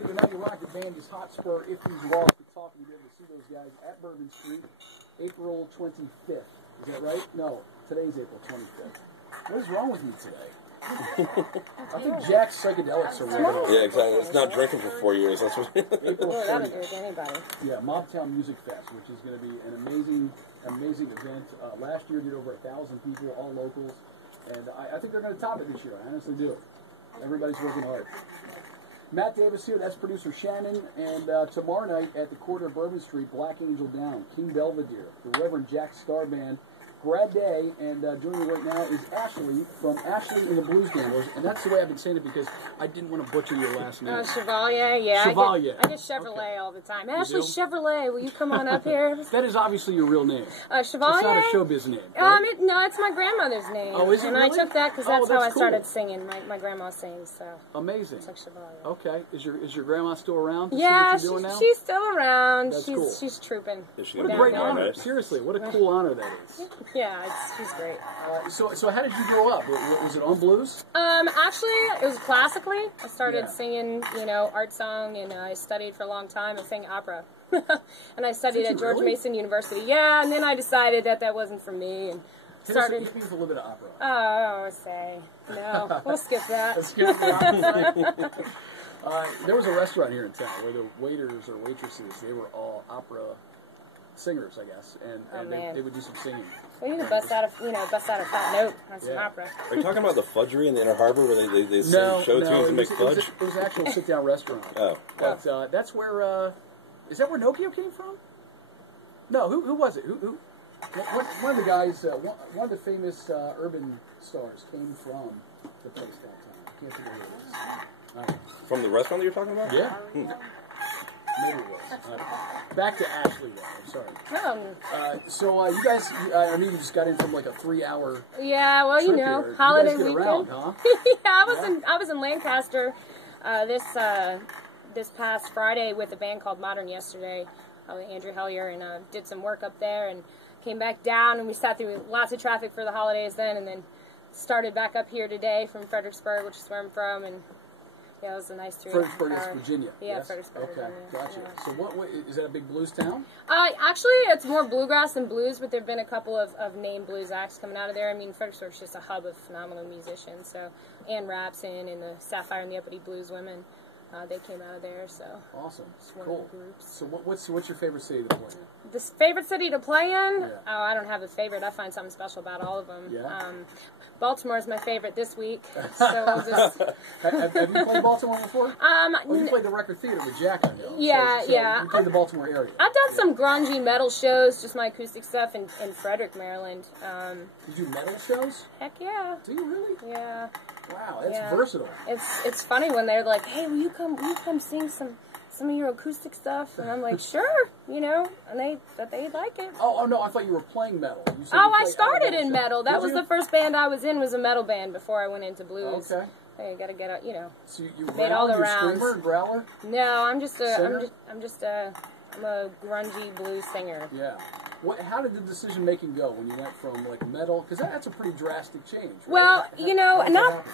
United Rocket Band is Hotspur. If he's lost, it's talking. You'll be able to see those guys at Bourbon Street, April 25th. Is that right? No, today's April 25th. What is wrong with me today? I think Jack's psychedelics are real. Yeah, exactly. It's not drinking for 4 years. That's what. April 30th. That'll do it to anybody. Yeah, Mobtown Music Fest, which is going to be an amazing event. Last year did over 1,000 people, all locals, and I think they're going to top it this year. I honestly do. Everybody's working hard. Matt Davis here, that's producer Shannon, and tomorrow night at the corner of Bourbon Street, Black Angel Down, King Belvedere, the Reverend Jack Star Band, Brad Day, and joining me right now is Ashleigh from Ashleigh and the Blues Gamblers, and that's the way I've been saying it because I didn't want to butcher your last name. Chevalier, yeah. Chevalier. I get Chevrolet all the time. Ashleigh Chevalier, will you come on up here? That is obviously your real name. Chevalier? It's not a showbiz name, right? No, it's my grandmother's name. Oh, is it and really? I took that because that's how I cool. started singing. My grandma sings, so. Amazing. It's like Chevalier. Okay. Is your grandma still around? Yeah, see what you're doing now? she's still around. That's cool. She's trooping. What a great honor. Seriously, what a cool honor that is. Yeah, she's great. So how did you grow up? Was it on blues? Actually, it was classically. I started singing, art song, and I studied for a long time and sang opera. And I studied at George Mason University. Yeah, and then I decided that wasn't for me, and started. Hit me with a little bit of opera. Oh, no, we'll skip that. Let's skip the opera. There was a restaurant here in town where the waiters or waitresses, they were all opera singers, I guess, and they would do some singing. Well, you can bust out a fat note on some opera. Are you talking about the Fudgery in the Inner Harbor where they sing show tunes and make fudge? It was an actual sit-down restaurant. Oh. But that's where, is that where Nokia came from? No, who was it? Who? One of the guys, one of the famous urban stars came from the place that time. I can't think of who it was. From the restaurant that you're talking about? Yeah. Maybe it was. Back to Ashleigh, though. I'm sorry. So you guys, I knew you just got in from like a 3-hour. Yeah, well, trip holiday you guys get weekend. Around, huh? Yeah, I was in Lancaster this past Friday with a band called Modern Yesterday, with Andrew Hellier, and did some work up there, and came back down, and we sat through lots of traffic for the holidays then, and then started back up here today from Fredericksburg, which is where I'm from, and. Yeah, it was a nice 3 hours. Fredericksburg is Virginia. Yeah, yes? Fredericksburg, Okay, Virginia. gotcha. Yeah. So what is that a big blues town? Actually, it's more bluegrass than blues, but there have been a couple of named blues acts coming out of there. I mean, Fredericksburg's just a hub of phenomenal musicians. So Ann Rapson and the Sapphire and the Uppity Blues Women, they came out of there. So awesome, it's one cool. of the groups. So what's your favorite city to play in? This favorite city to play in? Yeah. Oh, I don't have a favorite. I find something special about all of them. Yeah. Baltimore is my favorite this week. So we'll just. Have you played Baltimore before? You played the Record Theater with Jack, I know. Yeah, so yeah. You played the Baltimore area. I've done some grungy metal shows, just my acoustic stuff in Frederick, Maryland. You do metal shows? Heck yeah. Do you really? Yeah. Wow, that's versatile. It's funny when they're like, "Hey, will you come sing some of your acoustic stuff?" And I'm like, "Sure," and they like it. Oh no, I thought you were playing metal. I started in metal. That was the first band I was in, was a metal band before I went into blues. Okay. Hey, you gotta get out, So you made all the rounds. Screamer, growler? No, I'm a grungy blues singer. Yeah. How did the decision making go when you went from like metal? Because that's a pretty drastic change. Right? Well,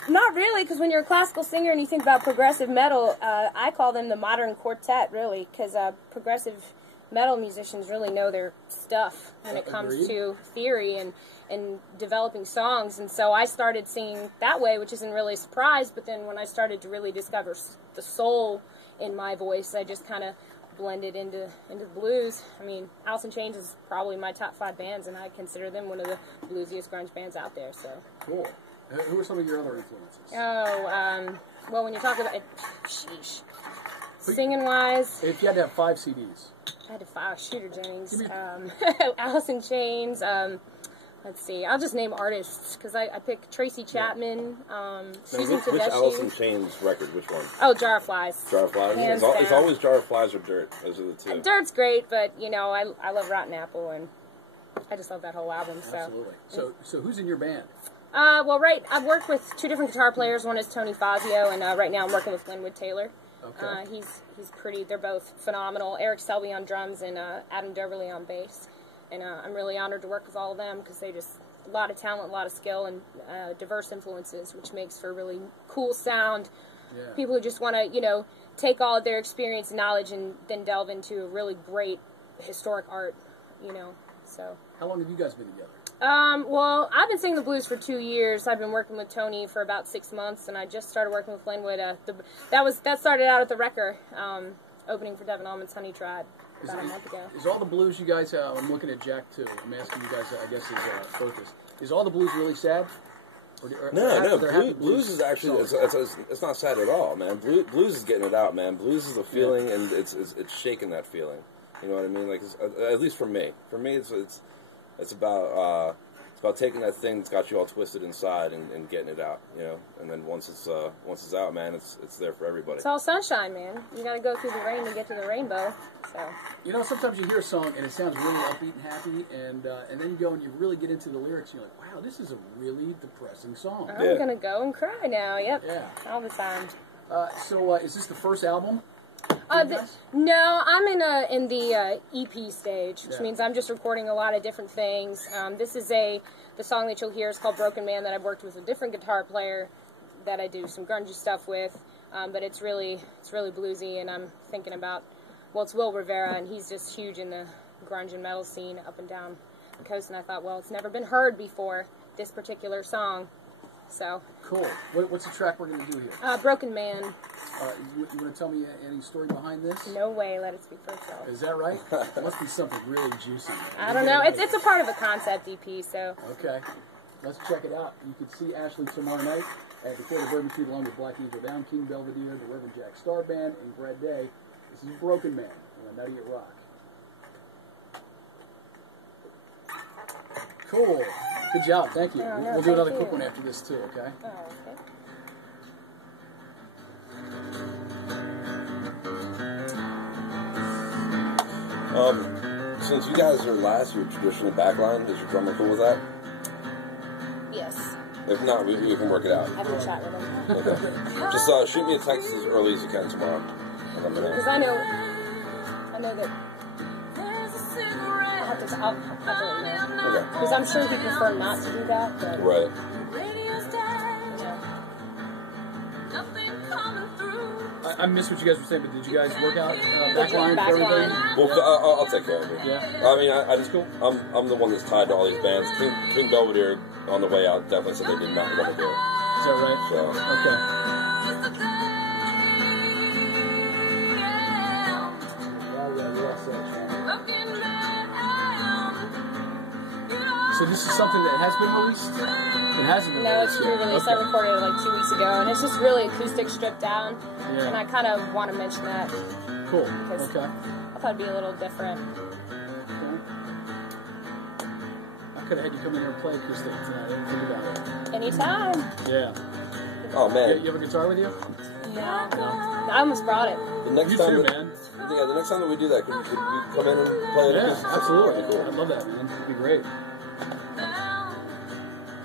not really. Because when you're a classical singer and you think about progressive metal, I call them the modern quartet, really, because progressive metal musicians really know their stuff when it comes to theory and developing songs. And so I started singing that way, which isn't really a surprise. But then when I started to really discover the soul in my voice, I just kind of blended into blues. I mean, Alice in Chains is probably my top 5 bands, and I consider them one of the bluesiest grunge bands out there. So cool. Who are some of your other influences? Well, when you talk about it, singing wise, if you had to have 5 CDs, I had to 5. Shooter Jennings, Alice in Chains. Let's see. I'll just name artists because I pick Tracy Chapman, Susan Tedeschi. Which Alice in Chains record? Which one? Oh, Jar of Flies. Jar of Flies. It's always Jar of Flies or Dirt. Those are the two. Dirt's great, but I love Rotten Apple, and I just love that whole album. So. Absolutely. So who's in your band? I've worked with 2 different guitar players. One is Tony Fazio, and right now I'm working with Glenwood Taylor. Okay. He's pretty. They're both phenomenal. Eric Selby on drums and Adam Doverly on bass. And I'm really honored to work with all of them because they just a lot of talent, a lot of skill, and diverse influences, which makes for a really cool sound. Yeah. People who just want to, take all of their experience and knowledge and then delve into a really great historic art, you know. So. How long have you guys been together? Well, I've been singing the blues for 2 years. I've been working with Tony for about 6 months, and I just started working with Linwood. That started out at the Wrecker, opening for Devin Allman's Honey Tribe about a month ago. Is all the blues you guys? I'm looking at Jack too. I'm asking you guys. I guess is focus. Is all the blues really sad? No. Blues is actually it's not sad at all, man. Blues is getting it out, man. Blues is a feeling, and it's shaking that feeling. You know what I mean? Like at least for me. For me, it's about taking that thing that's got you all twisted inside and getting it out, you know. And then once it's out, man, it's there for everybody. It's all sunshine, man. You got to go through the rain to get to the rainbow. So. You know, sometimes you hear a song and it sounds really upbeat and happy, and then you go and you really get into the lyrics, and you're like, wow, this is a really depressing song. I'm gonna go and cry now. Yep. Yeah. All the time. So is this the first album? No, I'm in the EP stage, which means I'm just recording a lot of different things. This is the song that you'll hear is called Broken Man, that I've worked with a different guitar player that I do some grungy stuff with, but it's really bluesy, and I'm thinking about, well, it's Will Rivera, and he's just huge in the grunge and metal scene up and down the coast, and I thought, well, it's never been heard before, this particular song. So cool. What's the track we're going to do here? Broken Man. You want to tell me any story behind this? No way. Let it speak for itself. Is that right? It must be something really juicy. I don't know. It's a part of a concept EP, so. Okay. Let's check it out. You can see Ashleigh tomorrow night at the Court of Bourbon Street along with Black Angel Down, King Belvedere, the Reverend Jack Star Band, and Brad Day. This is Broken Man on Nutty at Rock. Cool. Good job. Thank you. We'll do another quick one after this, too, okay? Oh, okay. Since you guys are last, your traditional backline, is your drummer cool with that? Yes. If not, we can work it out. I haven't chat with him. Okay. Just shoot me a text as early as you can tomorrow. Because I know that I'll have to let you know. Because I'm sure he'd prefer not to do that. But, right. I missed what you guys were saying, but did you guys work out backline for everything? Well, I'll take care of it. Yeah. I mean, I just cool. I'm the one that's tied to all these bands. King Belvedere on the way out definitely said they did not want to do it. Is that right? So okay. So this is something that has been released? It hasn't been released. No, it's re-released. Okay. I recorded it like 2 weeks ago, and it's just really acoustic, stripped down. Yeah. And I kind of want to mention that. Cool. Because okay. I thought it'd be a little different. Okay. I could have had you come in here and play acoustic tonight. I didn't think about it. Anytime. Yeah. Oh man. You have a guitar with you? No. I almost brought it. The next you time too, that, man. Yeah, the next time that we do that, could you come in and play it? Yeah, absolutely. Cool. I'd love that, man. It'd be great.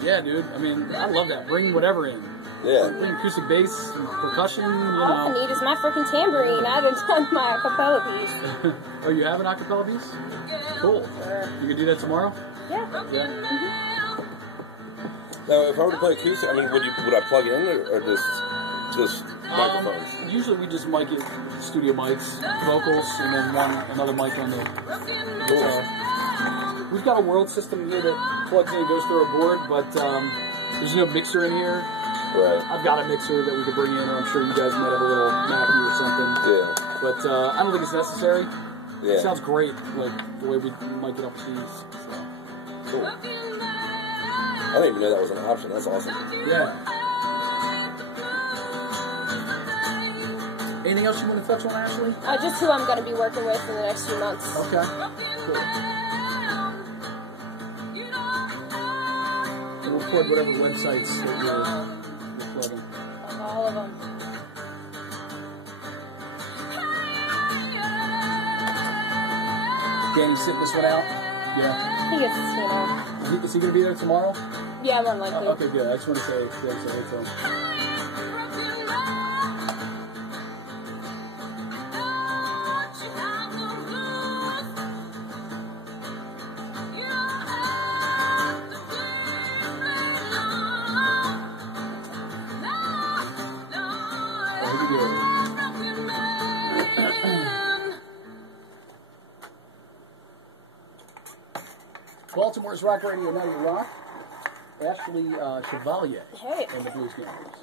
Yeah, dude. I mean, I love that. Bring whatever in. Yeah. Bring acoustic bass, and percussion, you All I need is my freaking tambourine. I haven't done my acapella piece. Oh, you have an acapella piece? Cool. Sure. You can do that tomorrow? Yeah. Yeah. Now, if I were to play acoustic, I mean, would I plug in or just microphones? Usually we just mic it, studio mics, vocals, and then another mic on the guitar. We've got a world system here that plugs in and goes through our board, but there's no mixer in here. Right. I've got a mixer that we could bring in, or I'm sure you guys might have a little Mackie or something. Yeah. But I don't think it's necessary. Yeah. It sounds great, like the way we mic it up with these. So. Cool. I didn't even know that was an option. That's awesome. Yeah. Anything else you want to touch on, Ashleigh? Just who I'm going to be working with in the next few months. Okay. Cool. We'll record whatever websites that you're plugging. All of them. Danny sit this one out? Yeah. He gets, you know. Is he going to be there tomorrow? Yeah, more than likely. Okay, good. I just want to say hey to him. Here we go. Baltimore's Rock Radio, Now You Rock. Ashleigh Chevalier and the Blues Gamblers.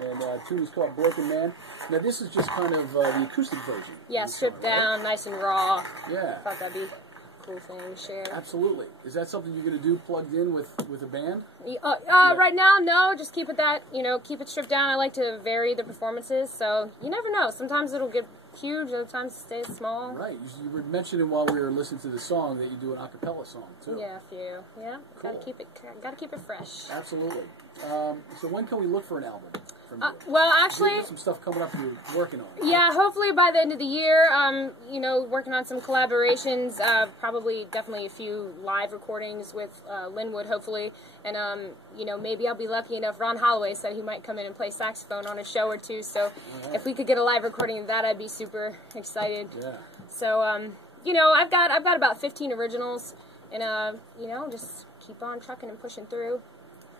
And tune is called Broken Man. Now this is just kind of the acoustic version. Yeah, stripped down, right? Nice and raw. Yeah. I thought that'd be a cool thing to share. Absolutely. Is that something you're going to do plugged in with a band? Right now, no. Just keep it keep it stripped down. I like to vary the performances, so you never know. Sometimes it'll get huge, other times it stays small. Right. You were mentioning while we were listening to the song that you do an a cappella song too. Yeah, a few. Yeah. Cool. Gotta keep it fresh. Absolutely. So when can we look for an album from you? Well, actually, there's some stuff coming up you're working on. Yeah, hopefully by the end of the year. Working on some collaborations. Definitely a few live recordings with Linwood, hopefully, and maybe I'll be lucky enough. Ron Holloway said he might come in and play saxophone on a show or two. So if we could get a live recording of that, I'd be super excited. Yeah. So I've got about 15 originals, and just keep on trucking and pushing through.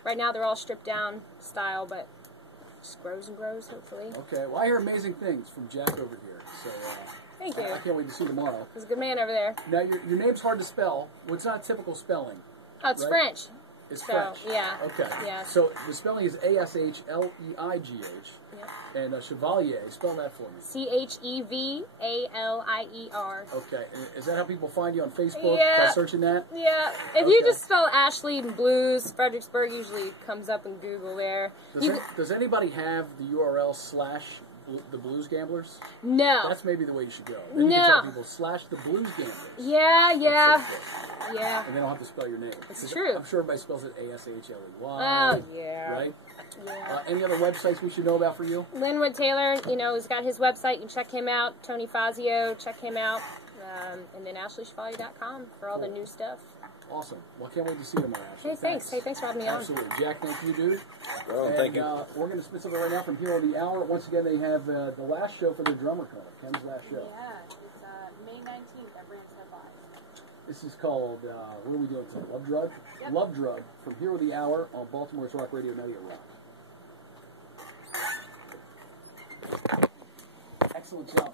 Right now they're all stripped down style, but just grows and grows, hopefully. Okay. Well, I hear amazing things from Jack over here. So thank you. I can't wait to see you tomorrow. He's a good man over there. Now your name's hard to spell. Well, it's not typical spelling. Oh, it's right? French. It's So, French. yeah. Okay. Yeah. So the spelling is Ashleigh, Yep. and Chevalier. Spell that for me. Chevalier. Okay. And is that how people find you on Facebook Yeah. by searching that? Yeah. If you just spell Ashleigh and Blues, Fredericksburg usually comes up in Google there. Does anybody have the URL / the Blues Gamblers? No. That's maybe the way you should go. Then you can tell people / the Blues Gamblers. Yeah. Yeah. And they don't have to spell your name. It's true. I'm sure everybody spells it Ashleigh. Oh, yeah. Right? Yeah. Any other websites we should know about for you? Linwood Taylor, he's got his website. You can check him out. Tony Fazio, check him out. And then AshleighChevalier.com for all the new stuff. Awesome. Well, I can't wait to see you tomorrow, Ashleigh. Hey, thanks. Hey, thanks for having me on. Absolutely. Jack, thank you, dude. Oh, thank you. We're going to spit something right now from Hero of the Hour. Once again, they have the last show for the drummer coming up. Ken's last show. Yeah, it's May 19th at Branstead Live. This is called, what are we doing today? Love Drug? Yep. Love Drug from Hero of the Hour on Baltimore's Rock Radio, Now You Rock. Excellent job.